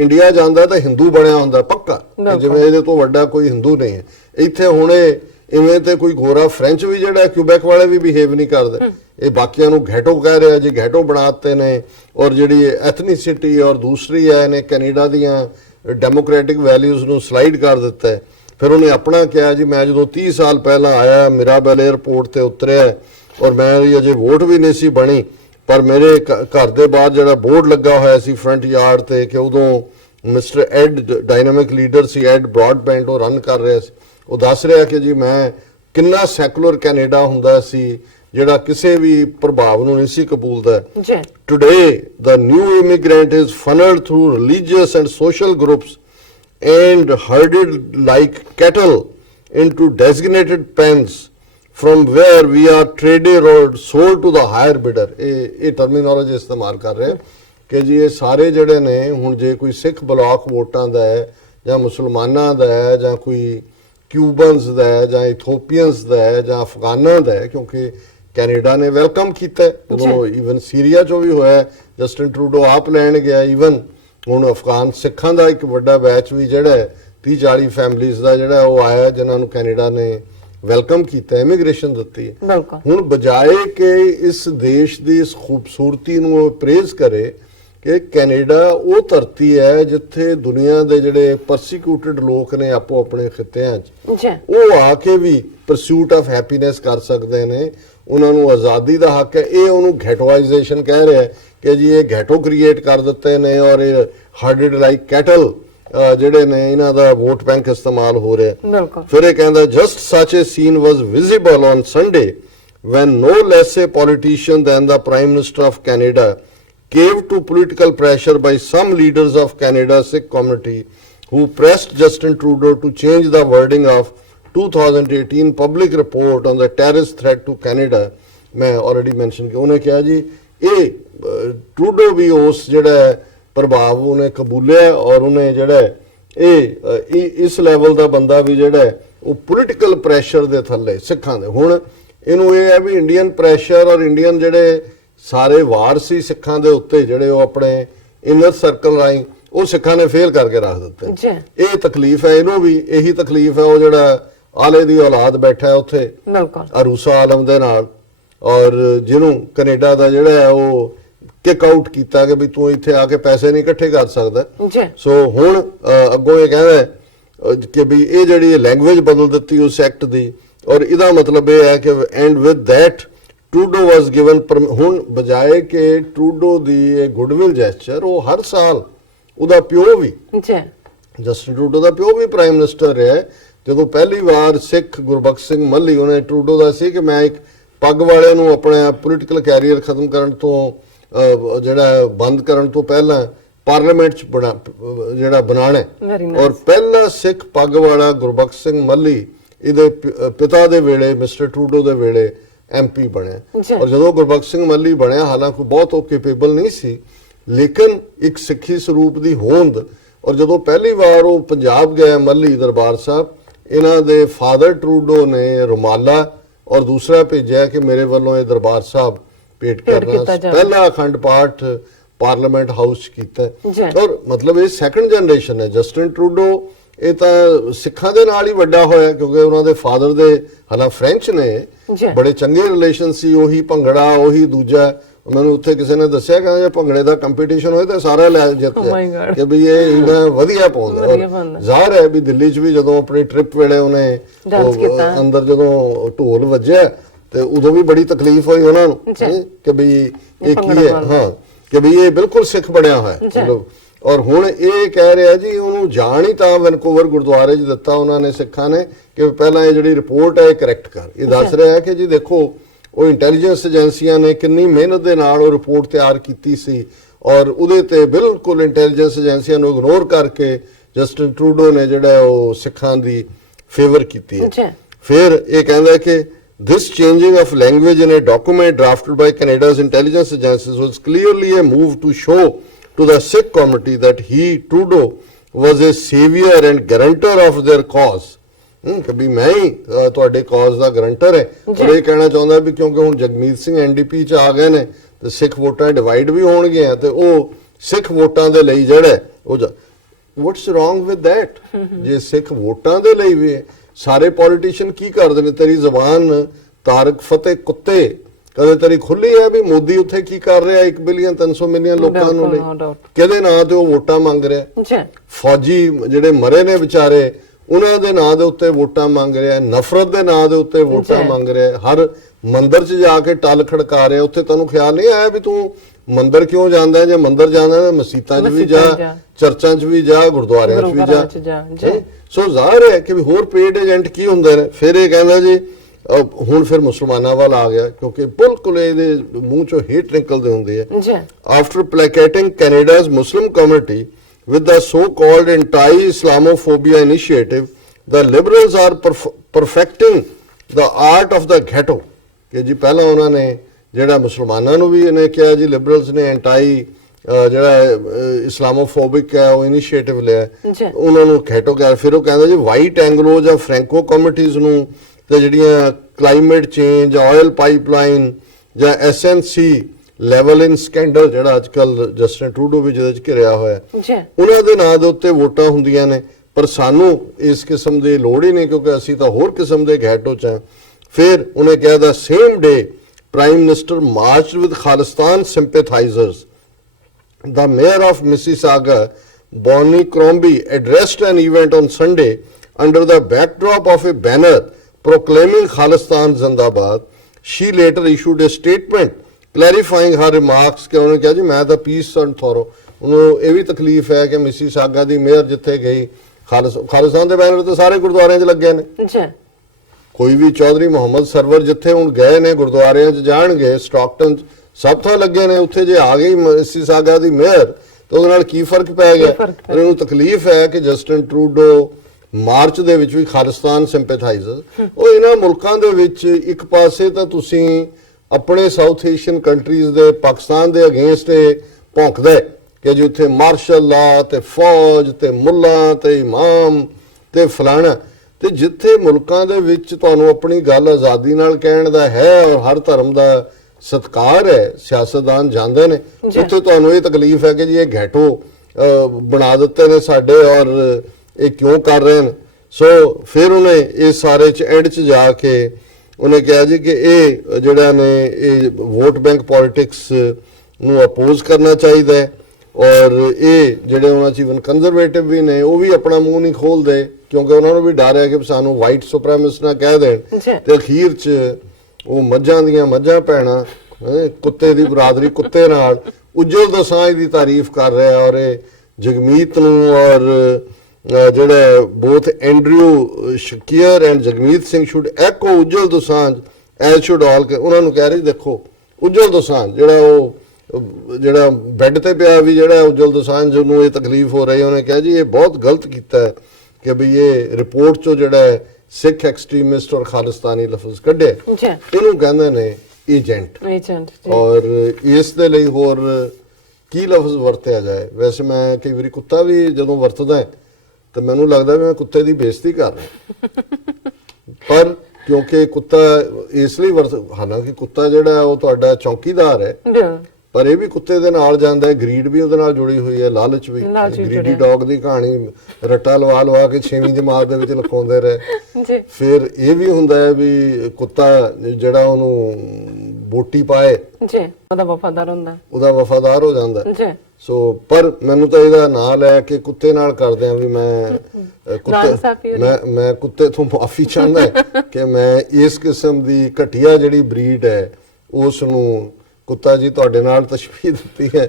ਇੰਡੀਆ ਜਾਂਦਾ ਤਾਂ ਹਿੰਦੂ ਬਣਿਆ ਹੁੰਦਾ ਪੱਕਾ, ਜਿਵੇਂ ਇਹਦੇ ਤੋਂ ਵੱਡਾ ਕੋਈ ਹਿੰਦੂ ਨਹੀਂ ਹੈ। ਇੱਥੇ ਹੁਣ ਇਵੇਂ ਤੇ ਕੋਈ ਗੋਰਾ ਫ੍ਰੈਂਚ ਵੀ ਜਿਹੜਾ ਕਿਊਬੈਕ ਵਾਲੇ ਵੀ ਬਿਹੇਵ ਨਹੀਂ ਕਰਦੇ। ਇਹ ਬਾਕੀਆਂ ਨੂੰ ਘੈਟੋ ਕਹਿ ਰਿਹਾ ਜੀ, ਘੈਟੋ ਬਣਾਤੇ ਨੇ। ਔਰ ਜਿਹੜੀ ਐਥਨੀਸਿਟੀ ਔਰ ਦੂਸਰੀ ਹੈ ਨੇ ਕੈਨੇਡਾ ਦੀਆਂ ਡੈਮੋਕ੍ਰੈਟਿਕ ਵੈਲਿਊਜ਼ ਨੂੰ ਸਲਾਈਡ ਕਰ ਦਿੱਤਾ। ਫਿਰ ਉਹਨੇ ਆਪਣਾ ਕਿਹਾ ਜੀ ਮੈਂ ਜਦੋਂ 30 ਸਾਲ ਪਹਿਲਾਂ ਆਇਆ ਮਿਰਾਬੈਲ 에ਅਰਪੋਰਟ ਤੇ ਉਤਰਿਆ ਔਰ ਮੇਰੀ ਅਜੇ ਵੋਟ ਵੀ ਨਹੀਂ ਸੀ ਬਣੀ, ਪਰ ਮੇਰੇ ਘਰ ਦੇ ਬਾਹਰ ਜਿਹੜਾ ਬੋਰਡ ਲੱਗਾ ਹੋਇਆ ਸੀ ਫਰੰਟ ਯਾਰਡ ਤੇ ਕਿ ਉਦੋਂ ਮਿਸਟਰ ਐਡ ਡਾਇਨਾਮਿਕ ਲੀਡਰ ਸੀ, ਐਡ ਬ੍ਰੌਡਬੈਂਡ, ਉਹ ਰਨ ਕਰ ਰਿਹਾ ਸੀ। ਉਹ ਦੱਸ ਰਿਹਾ ਕਿ ਜੀ ਮੈਂ ਕਿੰਨਾ ਸੈਕੂਲਰ ਕੈਨੇਡਾ ਹੁੰਦਾ ਸੀ ਜਿਹੜਾ ਕਿਸੇ ਵੀ ਪ੍ਰਭਾਵ ਨੂੰ ਨਹੀਂ ਸੀ ਕਬੂਲਦਾ। Today the new immigrant is funnelled through religious and social groups and herded like cattle into designated pens from where we are traded or sold to the higher bidder। ਇਹ ਟਰਮੀਨੋਲੋਜੀ ਇਸਤੇਮਾਲ ਕਰ ਰਹੇ ਕਿ ਜੀ ਇਹ ਸਾਰੇ ਜਿਹੜੇ ਨੇ ਹੁਣ ਜੇ ਕੋਈ ਸਿੱਖ ਬਲਾਕ ਵੋਟਾਂ ਦਾ ਹੈ ਜਾਂ ਮੁਸਲਮਾਨਾਂ ਦਾ ਹੈ ਜਾਂ ਕੋਈ ਕਿਊਬਨਸ ਦਾ ਹੈ ਜਾਂ ਇਥੋਪੀਅਨਸ ਦਾ ਹੈ ਜਾਂ ਅਫਗਾਨਾਂ ਦਾ ਹੈ, ਕਿਉਂਕਿ ਕੈਨੇਡਾ ਨੇ ਵੈਲਕਮ ਕੀਤਾ ਜਦੋਂ ਈਵਨ ਸੀਰੀਆ ਚੋਂ ਵੀ ਹੋਇਆ, ਜਸਟਿਨ ਟਰੂਡੋ ਆਪ ਲੈਣ ਗਿਆ। ਈਵਨ ਹੁਣ ਅਫਗਾਨ ਸਿੱਖਾਂ ਦਾ ਇੱਕ ਵੱਡਾ ਬੈਚ ਵੀ ਜਿਹੜਾ 30-40 ਫੈਮਲੀਜ਼ ਦਾ ਜਿਹੜਾ ਉਹ ਆਇਆ ਜਿਨ੍ਹਾਂ ਨੂੰ ਕੈਨੇਡਾ ਨੇ ਵੈਲਕਮ ਕੀਤਾ, ਇਮੀਗ੍ਰੇਸ਼ਨ ਦਿੱਤੀ ਹੈ। ਹੁਣ ਬਜਾਏ ਕਿ ਇਸ ਦੇਸ਼ ਦੀ ਇਸ ਖੂਬਸੂਰਤੀ ਨੂੰ ਪ੍ਰੇਜ਼ ਕਰੇ ਕਿ ਕੈਨੇਡਾ ਉਹ ਧਰਤੀ ਹੈ ਜਿੱਥੇ ਦੁਨੀਆ ਦੇ ਜਿਹੜੇ ਪਰਸੀਕਿਊਟਡ ਲੋਕ ਨੇ ਆਪੋ ਆਪਣੇ ਖਿੱਤਿਆਂ 'ਚ ਉਹ ਆ ਕੇ ਵੀ ਪਰਸੂਟ ਆਫ ਹੈਪੀਨੈਸ ਕਰ ਸਕਦੇ ਨੇ, ਉਹਨਾਂ ਨੂੰ ਆਜ਼ਾਦੀ ਦਾ ਹੱਕ ਹੈ। ਇਹ ਉਹਨੂੰ ਗੈਟੋਆਈਜੇਸ਼ਨ ਕਹਿ ਰਿਹਾ ਕਿ ਜੀ ਇਹ ਗੈਟੋ ਕ੍ਰੀਏਟ ਕਰ ਦਿੱਤੇ ਨੇ ਔਰ ਇਹ ਹਰਡਡ ਲਾਈਕ ਕੈਟਲ ਜਿਹੜੇ ਨੇ ਇਹਨਾਂ ਦਾ ਵੋਟ ਬੈਂਕ ਇਸਤੇਮਾਲ ਹੋ ਰਿਹਾ। ਫਿਰ ਇਹ ਕਹਿੰਦਾ just such a scene was visible on Sunday when no less a politician than the Prime Minister of Canada caved to political pressure by some leaders of Canada's Sikh community who pressed Justin Trudeau to change the wording of 2018 public report on the terrorist threat to Canada। मैं already mentioned कि उन्हें क्या जी ये ट्रूडो भी उस ਜਿਹੜਾ ਪ੍ਰਭਾਵ ਉਹਨੇ ਕਬੂਲਿਆ ਔਰ ਉਹਨੇ ਜਿਹੜਾ ਇਹ ਇਸ ਲੈਵਲ ਦਾ ਬੰਦਾ ਵੀ ਜਿਹੜਾ ਉਹ ਪੋਲੀਟੀਕਲ ਪ੍ਰੈਸ਼ਰ ਦੇ ਥੱਲੇ ਸਿੱਖਾਂ ਦੇ। ਹੁਣ ਇਹਨੂੰ ਇਹ ਹੈ ਵੀ ਇੰਡੀਅਨ ਪ੍ਰੈਸ਼ਰ ਔਰ ਇੰਡੀਅਨ ਜਿਹੜੇ ਸਾਰੇ ਵਾਰ ਸੀ ਸਿੱਖਾਂ ਦੇ ਉੱਤੇ ਜਿਹੜੇ ਉਹ ਆਪਣੇ ਇਨਰ ਸਰਕਲ ਰਾਹੀਂ ਉਹ ਸਿੱਖਾਂ ਨੇ ਫੇਲ ਕਰਕੇ ਰੱਖ ਦਿੱਤੇ। ਇਹ ਤਕਲੀਫ ਹੈ ਇਹਨੂੰ ਵੀ, ਇਹੀ ਤਕਲੀਫ ਹੈ ਉਹ ਜਿਹੜਾ ਆਲੇ ਦੀ ਔਲਾਦ ਬੈਠਾ ਹੈ ਉੱਥੇ ਅਰੂਸਾ ਆਲਮ ਦੇ ਨਾਲ ਔਰ ਜਿਹਨੂੰ ਕੈਨੇਡਾ ਦਾ ਜਿਹੜਾ ਹੈ ਉਹ ਕਿਕ ਆਊਟ ਕੀਤਾ ਕਿ ਵੀ ਤੂੰ ਇੱਥੇ ਆ ਕੇ ਪੈਸੇ ਨਹੀਂ ਇਕੱਠੇ ਕਰ ਸਕਦਾ। ਸੋ ਹੁਣ ਅੱਗੋਂ ਇਹ ਕਹਿੰਦਾ ਕਿ ਵੀ ਇਹ ਜਿਹੜੀ ਲੈਂਗੁਏਜ ਬਦਲ ਦਿੱਤੀ ਉਸ ਐਕਟ ਦੀ ਔਰ ਇਹਦਾ ਮਤਲਬ ਇਹ ਹੈ ਕਿ and with that Trudeau was given ਹੁਣ ਬਜਾਏ ਕਿ ਟਰੂਡੋ ਦੀ ਇਹ ਗੁੱਡਵਿਲ ਜੈਸਚਰ ਉਹ ਹਰ ਸਾਲ ਉਹਦਾ ਪਿਓ ਵੀ ਜਸਟਿਨ ਟਰੂਡੋ ਦਾ ਪਿਓ ਵੀ ਪ੍ਰਾਈਮ ਮਿਨਿਸਟਰ ਰਿਹਾ। ਜਦੋਂ ਪਹਿਲੀ ਵਾਰ ਸਿੱਖ ਗੁਰਬਖਸ਼ ਸਿੰਘ ਮੱਲੀ ਉਹਨੇ ਟਰੂਡੋ ਦਾ ਸੀ ਕਿ ਮੈਂ ਇੱਕ ਪੱਗ ਵਾਲੇ ਨੂੰ ਆਪਣਾ ਪੋਲੀਟੀਕਲ ਕੈਰੀਅਰ ਖਤਮ ਕਰਨ ਤੋਂ ਜਿਹੜਾ ਬੰਦ ਕਰਨ ਤੋਂ ਪਹਿਲਾਂ ਪਾਰਲੀਮੈਂਟ 'ਚ ਜਿਹੜਾ ਬਣਾਣਾ ਔਰ ਪਹਿਲਾ ਸਿੱਖ ਪੱਗ ਵਾਲਾ ਗੁਰਬਖਸ਼ ਸਿੰਘ ਮੱਲੀ ਇਹਦੇ ਪਿਤਾ ਦੇ ਵੇਲੇ ਮਿਸਟਰ ਟਰੂਡੋ ਦੇ ਵੇਲੇ MP ਬਣਿਆ। ਔਰ ਜਦੋਂ ਗੁਰਬਖਸ਼ ਸਿੰਘ ਮੱਲੀ ਬਣਿਆ ਹਾਲਾਂਕਿ ਬਹੁਤ ਉਹ ਕੈਪੇਬਲ ਨਹੀਂ ਸੀ ਲੇਕਿਨ ਇੱਕ ਸਿੱਖੀ ਸਰੂਪ ਦੀ ਹੋਂਦ। ਔਰ ਜਦੋਂ ਪਹਿਲੀ ਵਾਰ ਉਹ ਪੰਜਾਬ ਗਿਆ ਮੱਲੀ ਦਰਬਾਰ ਸਾਹਿਬ, ਇਹਨਾਂ ਦੇ ਫਾਦਰ ਟਰੂਡੋ ਨੇ ਰੁਮਾਲਾ ਔਰ ਦੂਸਰਾ ਭੇਜਿਆ ਕਿ ਮੇਰੇ ਵੱਲੋਂ ਇਹ ਦਰਬਾਰ ਸਾਹਿਬ ਭੇਟ ਕਰਨਾ। ਪਹਿਲਾ ਅਖੰਡ ਪਾਠ ਪਾਰਲੀਮੈਂਟ ਹਾਊਸ ਕੀਤਾ ਔਰ ਮਤਲਬ ਇਹ ਸੈਕੰਡ ਜਨਰੇਸ਼ਨ ਹੈ। ਜਸਟਿਨ ਟਰੂਡੋ ਇਹ ਤਾਂ ਸਿੱਖਾਂ ਦੇ ਨਾਲ ਹੀ ਵੱਡਾ ਹੋਇਆ ਕਿਉਂਕਿ ਉਹਨਾਂ ਦੇ ਫਾਦਰ ਦੇ ਹਾਲਾਂ ਫ੍ਰੈਂਚ ਨੇ, ਬੜੇ ਚੰਗੇ ਰਿਲੇਸ਼ਨ ਸੀ। ਉਹੀ ਭੰਗੜਾ ਉਹੀ ਦੂਜਾ ਮੈਨੂੰ ਉੱਥੇ ਕਿਸੇ ਨੇ ਦੱਸਿਆ ਕਿ ਜੇ ਭੰਗੜੇ ਦਾ ਕੰਪੀਟੀਸ਼ਨ ਹੋਏ ਤਾਂ ਸਾਰਾ ਲੈ ਜਿੱਤ ਜਾਏ ਕਿ ਵੀ ਇਹ ਇੰਨਾ ਵਧੀਆ ਪਾਉਂਦਾ। ਜ਼ਾਹਰ ਹੈ ਵੀ ਦਿੱਲੀ 'ਚ ਵੀ ਜਦੋਂ ਆਪਣੀ ਟ੍ਰਿਪ ਵੇਲੇ ਉਹਨੇ ਅੰਦਰ ਜਦੋਂ ਢੋਲ ਵੱਜਿਆ ਤੇ ਉਦੋਂ ਵੀ ਬੜੀ ਤਕਲੀਫ ਹੋਈ ਉਹਨਾਂ ਨੂੰ ਕਿ ਵੀ ਇਹ ਕੀ ਹੈ। ਹਾਂ ਕਿ ਵੀ ਇਹ ਬਿਲਕੁਲ ਸਿੱਖ ਬਣਿਆ ਹੋਇਆ ਮਤਲਬ। ਔਰ ਹੁਣ ਇਹ ਕਹਿ ਰਿਹਾ ਜੀ ਉਹਨੂੰ ਜਾਣ ਹੀ ਤਾਂ ਵੈਨਕੂਵਰ ਗੁਰਦੁਆਰੇ 'ਚ ਦਿੱਤਾ ਉਹਨਾਂ ਨੇ ਸਿੱਖਾਂ ਨੇ ਕਿ ਪਹਿਲਾਂ ਇਹ ਜਿਹੜੀ ਰਿਪੋਰਟ ਹੈ ਇਹ ਕਰੈਕਟ ਕਰ। ਇਹ ਦੱਸ ਰਿਹਾ ਕਿ ਜੀ ਦੇਖੋ ਉਹ ਇੰਟੈਲੀਜੈਂਸ ਏਜੰਸੀਆਂ ਨੇ ਕਿੰਨੀ ਮਿਹਨਤ ਦੇ ਨਾਲ ਉਹ ਰਿਪੋਰਟ ਤਿਆਰ ਕੀਤੀ ਸੀ ਔਰ ਉਹਦੇ ਤੇ ਬਿਲਕੁਲ ਇੰਟੈਲੀਜੈਂਸ ਏਜੰਸੀਆਂ ਨੂੰ ਇਗਨੋਰ ਕਰਕੇ ਜਸਟਿਨ ਟਰੂਡੋ ਨੇ ਜਿਹੜਾ ਉਹ ਸਿੱਖਾਂ ਦੀ ਫੇਵਰ ਕੀਤੀ ਹੈ। ਫਿਰ ਇਹ ਕਹਿੰਦਾ ਕਿ this changing of language in a document drafted by Canada's intelligence agencies was clearly a move to show to the Sikh community that he, Trudeau, was a savior and guarantor of their cause। ਕਿ ਵੀ ਮੈਂ ਹੀ ਤੁਹਾਡੇ ਕਾਜ਼ ਦਾ ਗਰੰਟਰ ਹੈ। ਔਰ ਇਹ ਕਹਿਣਾ ਚਾਹੁੰਦਾ ਵੀ ਕਿਉਂਕਿ ਹੁਣ ਜਗਮੀਤ ਸਿੰਘ NDP 'ਚ ਆ ਗਏ ਨੇ ਤੇ ਸਿੱਖ ਵੋਟਾਂ ਡਿਵਾਈਡ ਵੀ ਹੋਣਗੇ ਤੇ ਉਹ ਸਿੱਖ ਵੋਟਾਂ ਦੇ ਲਈ ਜਿਹੜਾ ਉਹ ਵਾਟਸ ਰੋਂਗ ਵਿਦ ਦੈਟ। ਜੇ ਸਿੱਖ ਵੋਟਾਂ ਦੇ ਲਈ ਵੀ ਸਾਰੇ ਪੋਲੀਟੀਸ਼ੀਅਨ ਕੀ ਕਰਦੇ ਨੇ, ਤੇਰੀ ਜ਼ਬਾਨ ਤਾਰਕ ਫਤਿਹ ਕੁੱਤੇ ਕਦੇ ਤੇਰੀ ਖੁੱਲੀ ਹੈ ਵੀ ਮੋਦੀ ਉੱਥੇ ਕੀ ਕਰ ਰਿਹਾ 1 ਬਿਲੀਅਨ 300 ਮਿਲੀਅਨ ਲੋਕਾਂ ਨੂੰ ਲਈ ਕਿਹਦੇ ਨਾਂ ਤੇ ਉਹ ਵੋਟਾਂ ਮੰਗ ਰਿਹਾ। ਫੌਜੀ ਜਿਹੜੇ ਮਰੇ ਨੇ ਵਿਚਾਰੇ ਉਹਨਾਂ ਦੇ ਨਾਂ ਦੇ ਉੱਤੇ ਵੋਟਾਂ ਮੰਗ ਰਿਹਾ, ਨਫ਼ਰਤ ਦੇ ਨਾਂ ਦੇ ਉੱਤੇ ਵੋਟਾਂ ਮੰਗ ਰਿਹਾ, ਹਰ ਮੰਦਿਰ 'ਚ ਜਾ ਕੇ ਟੱਲ ਖੜਕਾ ਰਿਹਾ। ਉੱਥੇ ਤੈਨੂੰ ਖਿਆਲ ਨਹੀਂ ਆਇਆ ਵੀ ਤੂੰ ਮੰਦਿਰ ਕਿਉਂ ਜਾਂਦਾ? ਜੇ ਮੰਦਿਰ ਜਾਂਦਾ ਤਾਂ ਮਸੀਤਾਂ 'ਚ ਵੀ ਜਾ, ਚਰਚਾਂ 'ਚ ਵੀ ਜਾ, ਗੁਰਦੁਆਰਿਆਂ 'ਚ ਵੀ ਜਾ। ਸੋ ਜ਼ਾਹਰ ਹੈ ਕਿ ਹੋਰ ਪੇਡ ਏਜੰਟ ਕੀ ਹੁੰਦੇ ਨੇ। ਫਿਰ ਇਹ ਕਹਿੰਦਾ ਜੀ ਹੁਣ ਫਿਰ ਮੁਸਲਮਾਨਾਂ ਵੱਲ ਆ ਗਿਆ ਕਿਉਂਕਿ ਬਿਲਕੁਲ ਇਹਦੇ ਮੂੰਹ 'ਚੋਂ ਹੇਟ ਨਿਕਲਦੇ ਹੁੰਦੇ ਆ। After placating Canada's Muslim community with the so-called anti-Islamophobia initiative, the liberals are perfecting the art of the ghetto. ਕਿ ਜੀ ਪਹਿਲਾਂ ਉਹਨਾਂ ਨੇ ਜਿਹੜਾ ਮੁਸਲਮਾਨਾਂ ਨੂੰ ਵੀ ਇਹਨੇ ਕਿਹਾ ਜੀ ਲਿਬਰਲਸ ਨੇ ਐਂਟਾਈ ਜਿਹੜਾ ਇਸਲਾਮੋਫੋਬਿਕ ਹੈ ਉਹ ਇਨੀਸ਼ੀਏਟਿਵ ਲਿਆ, ਉਹਨਾਂ ਨੂੰ ਗhetto ਕਿਹਾ। ਫਿਰ ਉਹ ਕਹਿੰਦਾ ਜੀ ਵਾਈਟ ਐਂਗਲੋ ਜਾਂ ਫ੍ਰੈਂਕੋ ਕਮਿਊਨਿਟੀਜ਼ ਨੂੰ ਤੇ ਜਿਹੜੀਆਂ ਕਲਾਈਮੇਟ ਚੇਂਜ, ਆਇਲ ਪਾਈਪਲਾਈਨ ਜਾਂ SNC ਲੈਵਲ ਇਨ ਸਕੈਂਡਲ ਜਿਹੜਾ ਅੱਜ ਕੱਲ ਜਸਟਿਨ ਟਰੂਡੋ ਵੀ ਜਿਹਦੇ ਚ ਘਿਰਿਆ ਹੋਇਆ, ਉਹਨਾਂ ਦੇ ਨਾਂ ਦੇ ਉੱਤੇ ਵੋਟਾਂ ਹੁੰਦੀਆਂ ਨੇ, ਪਰ ਸਾਨੂੰ ਇਸ ਕਿਸਮ ਦੀ ਲੋੜ ਹੀ ਨਹੀਂ ਕਿਉਂਕਿ ਅਸੀਂ ਤਾਂ ਹੋਰ ਕਿਸਮ ਦੇ ਗhetto ਚ ਹਾਂ। ਫਿਰ ਉਹਨੇ ਕਿਹਾ the same day prime minister march with Khalistan sympathisers. The mayor of Mississauga, Bonnie Crombie, addressed an event on Sunday under the backdrop of a banner proclaiming Khalistan Zindabad. She later issued a statement clarifying her remarks ਕਿ ਉਹਨੇ ਕਿਹਾ ਜੀ ਮੈਂ ਤਾਂ ਪੀਸ ਐਂਡ ਥੋਰੋ। ਉਹਨੂੰ ਇਹ ਵੀ ਤਕਲੀਫ ਹੈ ਕਿ ਮਿਸੀਸਾਗਾ ਦੀ ਮੇਅਰ ਜਿੱਥੇ ਗਈ ਖਾਲਿਸਤਾਨ ਦੇ ਬੈਨਰ ਤੇ ਸਾਰੇ ਗੁਰਦੁਆਰਿਆਂ 'ਚ ਲੱਗੇ ਨੇ। ਕੋਈ ਵੀ ਚੌਧਰੀ ਮੁਹੰਮਦ ਸਰਵਰ ਜਿੱਥੇ ਹੁਣ ਗਏ ਨੇ ਗੁਰਦੁਆਰਿਆਂ 'ਚ ਜਾਣਗੇ, ਸਟਾਕਟਨ ਸਭ ਤੋਂ ਲੱਗੇ ਨੇ, ਉੱਥੇ ਜੇ ਆ ਗਈ ਮਿਸੀਸਾਗਾ ਦੀ ਮੇਅਰ ਤਾਂ ਉਹਦੇ ਨਾਲ ਕੀ ਫਰਕ ਪੈ ਗਿਆ? ਇਹਨੂੰ ਤਕਲੀਫ ਹੈ ਕਿ ਜਸਟਿਨ ਟਰੂਡੋ ਮਾਰਚ ਦੇ ਵਿੱਚ ਵੀ ਖਾਲਿਸਤਾਨ ਸਿੰਪੈਥਾਈਜ਼ਰ। ਉਹ ਇਹਨਾਂ ਮੁਲਕਾਂ ਦੇ ਵਿੱਚ ਇੱਕ ਪਾਸੇ ਤਾਂ ਤੁਸੀਂ ਆਪਣੇ ਸਾਊਥ ਏਸ਼ੀਅਨ ਕੰਟਰੀਜ਼ ਦੇ ਪਾਕਿਸਤਾਨ ਦੇ ਅਗੇਂਸਟ ਭੌਂਕਦੇ ਕਿ ਜੀ ਉੱਥੇ ਮਾਰਸ਼ਲ ਲਾ ਤੇ ਫੌਜ ਤੇ ਮੁੱਲਾ ਤੇ ਇਮਾਮ ਤੇ ਫਲਾਣਾ, ਤੇ ਜਿੱਥੇ ਮੁਲਕਾਂ ਦੇ ਵਿੱਚ ਤੁਹਾਨੂੰ ਆਪਣੀ ਗੱਲ ਆਜ਼ਾਦੀ ਨਾਲ ਕਹਿਣ ਦਾ ਹੈ ਔਰ ਹਰ ਧਰਮ ਦਾ ਸਤਿਕਾਰ ਹੈ, ਸਿਆਸਤਦਾਨ ਜਾਂਦੇ ਨੇ, ਉੱਥੇ ਤੁਹਾਨੂੰ ਇਹ ਤਕਲੀਫ ਹੈ ਕਿ ਜੀ ਇਹ ਗhetto ਬਣਾ ਦਿੱਤੇ ਨੇ ਸਾਡੇ ਔਰ ਇਹ ਕਿਉਂ ਕਰ ਰਹੇ ਨੇ। ਸੋ ਫਿਰ ਉਹਨੇ ਇਸ ਸਾਰੇ ਚ ਐਂਡ ਚ ਜਾ ਕੇ ਉਹਨੇ ਕਿਹਾ ਜੀ ਕਿ ਇਹ ਜਿਹੜਾ ਨੇ ਇਹ ਵੋਟ ਬੈਂਕ ਪੋਲਿਟਿਕਸ ਨੂੰ ਅਪੋਜ਼ ਕਰਨਾ ਚਾਹੀਦਾ ਹੈ ਔਰ ਇਹ ਜਿਹੜੇ ਉਹਨਾਂ ਚ ਇਵਨ ਕੰਜ਼ਰਵੇਟਿਵ ਵੀ ਨੇ ਉਹ ਵੀ ਆਪਣਾ ਮੂੰਹ ਨਹੀਂ ਖੋਲਦੇ ਕਿਉਂਕਿ ਉਹਨਾਂ ਨੂੰ ਵੀ ਡਰ ਹੈ ਕਿ ਸਾਨੂੰ ਵਾਈਟ ਸੁਪਰੈਮਿਸਟ ਨਾ ਕਹਿ ਦੇਣ ਤੇ ਅਖੀਰ ਚ ਉਹ ਮੱਝਾਂ ਦੀਆਂ ਮੱਝਾਂ ਭੈਣਾਂ, ਕੁੱਤੇ ਦੀ ਬਰਾਦਰੀ ਕੁੱਤੇ ਨਾਲ ਉਜਵਲ ਦੋਸਾਂਝ ਦੀ ਤਾਰੀਫ ਕਰ ਰਿਹਾ ਔਰ ਇਹ ਜਗਮੀਤ ਨੂੰ ਔਰ ਜਿਹੜਾ both Andrew Scheer and Jagmeet Singh should echo Ujjal Dosanjh as should all. ਉਹਨਾਂ ਨੂੰ ਕਹਿ ਰਹੀ ਦੇਖੋ ਉਜਵਲ ਦੋਸਾਂਝ ਜਿਹੜਾ ਬੈੱਡ ਤੇ ਪਿਆ ਵੀ ਜਿਹੜਾ ਉਜਵਲ ਦੋਸਾਂਝ ਨੂੰ ਇਹ ਤਕਲੀਫ ਹੋ ਰਹੀ, ਉਹਨੇ ਕਿਹਾ ਜੀ ਇਹ ਬਹੁਤ ਗਲਤ ਕੀਤਾ ਹੈ ਕਿ ਵੀ ਇਹ ਰਿਪੋਰਟ ਚੋਂ ਜਿਹੜਾ ਸਿੱਖ ਐਕਸਟ੍ਰੀਮਿਸਟ ਔਰ ਖਾਲਿਸਤਾਨੀ ਲਫ਼ਜ਼ ਕੱਢੇ, ਇਹਨੂੰ ਕਹਿੰਦੇ ਨੇ ਏਜੰਟ। ਔਰ ਇਸ ਦੇ ਲਈ ਹੋਰ ਕੀ ਲਫ਼ਜ਼ ਵਰਤਿਆ ਜਾਏ? ਵੈਸੇ ਮੈਂ ਕਈ ਵਾਰੀ ਕੁੱਤਾ ਵੀ ਜਦੋਂ ਵਰਤਦਾ ਤੇ ਮੈਨੂੰ ਲੱਗਦਾ ਵੀ ਮੈਂ ਕੁੱਤੇ ਦੀ ਬੇਇੱਜ਼ਤੀ ਕਰ ਰਿਹਾ, ਪਰ ਕਿਉਂਕਿ ਕੁੱਤਾ ਇਸ ਲਈ ਹਾਲਾਂਕਿ ਕੁੱਤਾ ਜਿਹੜਾ ਉਹ ਤੁਹਾਡਾ ਚੌਕੀਦਾਰ ਹੈ, ਪਰ ਇਹ ਵੀ ਕੁੱਤੇ ਦੇ ਨਾਲ ਜਾਂਦਾ ਹੈ, ਗਰੀਡ ਵੀ ਉਹਦੇ ਨਾਲ ਜੁੜੀ ਹੋਈ ਹੈ, ਲਾਲਚ ਵੀ। ਗਰੀਡੀ ਡੌਗ ਦੀ ਕਹਾਣੀ ਰੱਟਾ ਲਵਾ ਕੇ 6ਵੀਂ ਜਮਾਤ ਦੇ ਵਿੱਚ ਲਿਖਾਉਂਦੇ ਰਹੇ। ਫਿਰ ਇਹ ਵੀ ਹੁੰਦਾ ਹੈ ਵੀ ਕੁੱਤਾ ਜਿਹੜਾ ਉਹਨੂੰ ਬੋਟੀ ਪਾਏ ਉਹਦਾ ਵਫਾਦਾਰ ਹੋ ਜਾਂਦਾ। ਸੋ ਪਰ ਮੈਨੂੰ ਤਾਂ ਇਹਦਾ ਨਾਂ ਲੈ ਕੇ ਕੁੱਤੇ ਨਾਲ ਕਰਦੇ ਆ ਵੀ ਮੈਂ ਕੁੱਤੇ ਤੋਂ ਮਾਫੀ ਚਾਹੁੰਦਾ ਕਿ ਮੈਂ ਇਸ ਕਿਸਮ ਦੀ ਘਟੀਆ ਜਿਹੜੀ ਬਰੀਡ ਹੈ ਉਸ ਨੂੰ ਕੁੱਤਾ ਜੀ ਤੁਹਾਡੇ ਨਾਲ ਤਸ਼ਬੀਹ ਦਿੱਤੀ ਹੈ,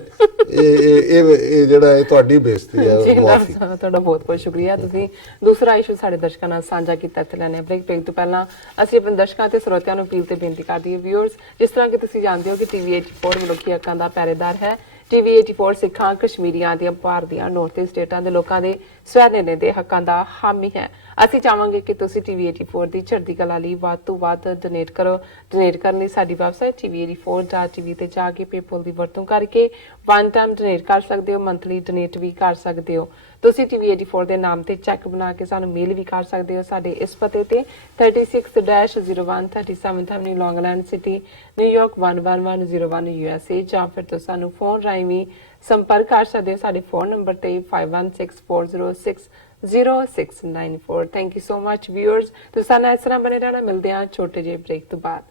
ਇਹ ਜਿਹੜਾ ਇਹ ਤੁਹਾਡੀ ਬੇਇੱਜ਼ਤੀ ਹੈ। ਮਾਫੀ ਤੁਹਾਡਾ ਬਹੁਤ ਬਹੁਤ ਸ਼ੁਕਰੀਆ। ਤੁਸੀਂ ਦੂਸਰਾ ਇਸ਼ੂ ਸਾਡੇ ਦਰਸ਼ਕਾਂ ਨਾਲ ਸਾਂਝਾ ਕੀਤਾ। ਇੱਥੇ ਲੈਣੇ ਬ੍ਰੇਕ ਤੋਂ ਪਹਿਲਾਂ ਅਸੀਂ ਆਪਣੇ ਦਰਸ਼ਕਾਂ ਤੇ ਸਰੋਤਿਆਂ ਨੂੰ ਅਪੀਲ ਤੇ ਬੇਨਤੀ ਕਰਦੇ ਹਾਂ ਵਿਊਅਰਸ, ਜਿਸ ਤਰ੍ਹਾਂ ਕਿ ਤੁਸੀਂ ਜਾਣਦੇ ਹੋ ਕਿ TV 84 ਮਨੁੱਖੀ ਹੱਕਾਂ ਦਾ ਪਹਿਰੇਦਾਰ ਹੈ। TV 84 ਸਿੱਖਾਂ, ਕਸ਼ਮੀਰੀਆਂ ਦੀਆਂ, ਭਾਰਤ ਦੀਆਂ, ਨਾਰਥ ਈਸਟ ਸਟੇਟਾਂ ਦੇ ਲੋਕਾਂ ਦੇ ਸਵੈ ਨਿਰਣੇ ਦੇ ਹੱਕਾਂ ਦਾ ਹਾਮੀ ਹੈ। ਅਸੀਂ ਚਾਹਾਂਗੇ ਕਿ ਤੁਸੀਂ TV 84 ਦੀ ਚੜ੍ਹਦੀ ਕਲਾ ਲਈ ਵੱਧ ਤੋਂ ਵੱਧ ਡੋਨੇਟ ਕਰੋ। ਡੋਨੇਟ ਕਰਨ ਲਈ ਸਾਡੀ ਵੈਬਸਾਈਟ tv84.tv ਤੇ ਜਾ ਕੇ ਪੇਪਲ ਦੀ ਵਰਤੋਂ ਕਰਕੇ ਵਨ ਟਾਈਮ ਡੋਨੇਟ ਕਰ ਸਕਦੇ ਹੋ, ਮੰਥਲੀ ਡੋਨੇਟ ਵੀ ਕਰ ਸਕਦੇ ਹੋ। ਤੁਸੀਂ TV 84 ਦੇ ਨਾਮ ਤੇ ਚੈੱਕ ਬਣਾ ਕੇ ਸਾਨੂੰ ਮੇਲ ਵੀ ਕਰ ਸਕਦੇ ਹੋ ਸਾਡੇ ਇਸ ਪਤੇ ਤੇ 36-01 37th Avenue, Long Island City, New York 11101 USA, ਜਾਂ ਫਿਰ ਤੁਸੀਂ ਸਾਨੂੰ ਫੋਨ ਰਾਹੀਂ ਵੀ ਸੰਪਰਕ ਕਰ ਸਕਦੇ ਹੋ ਸਾਡੇ ਫੋਨ ਨੰਬਰ ਤੇ 5164060694। Thank you so much viewers. ਤੁਸੀਂ ਸਾਨੂੰ ਇਸ ਤਰ੍ਹਾਂ ਬਣੇ ਰਹਿਣਾ। ਮਿਲਦੇ ਹਾਂ ਛੋਟੇ ਜਿਹੇ ਬ੍ਰੇਕ ਤੋਂ ਬਾਅਦ।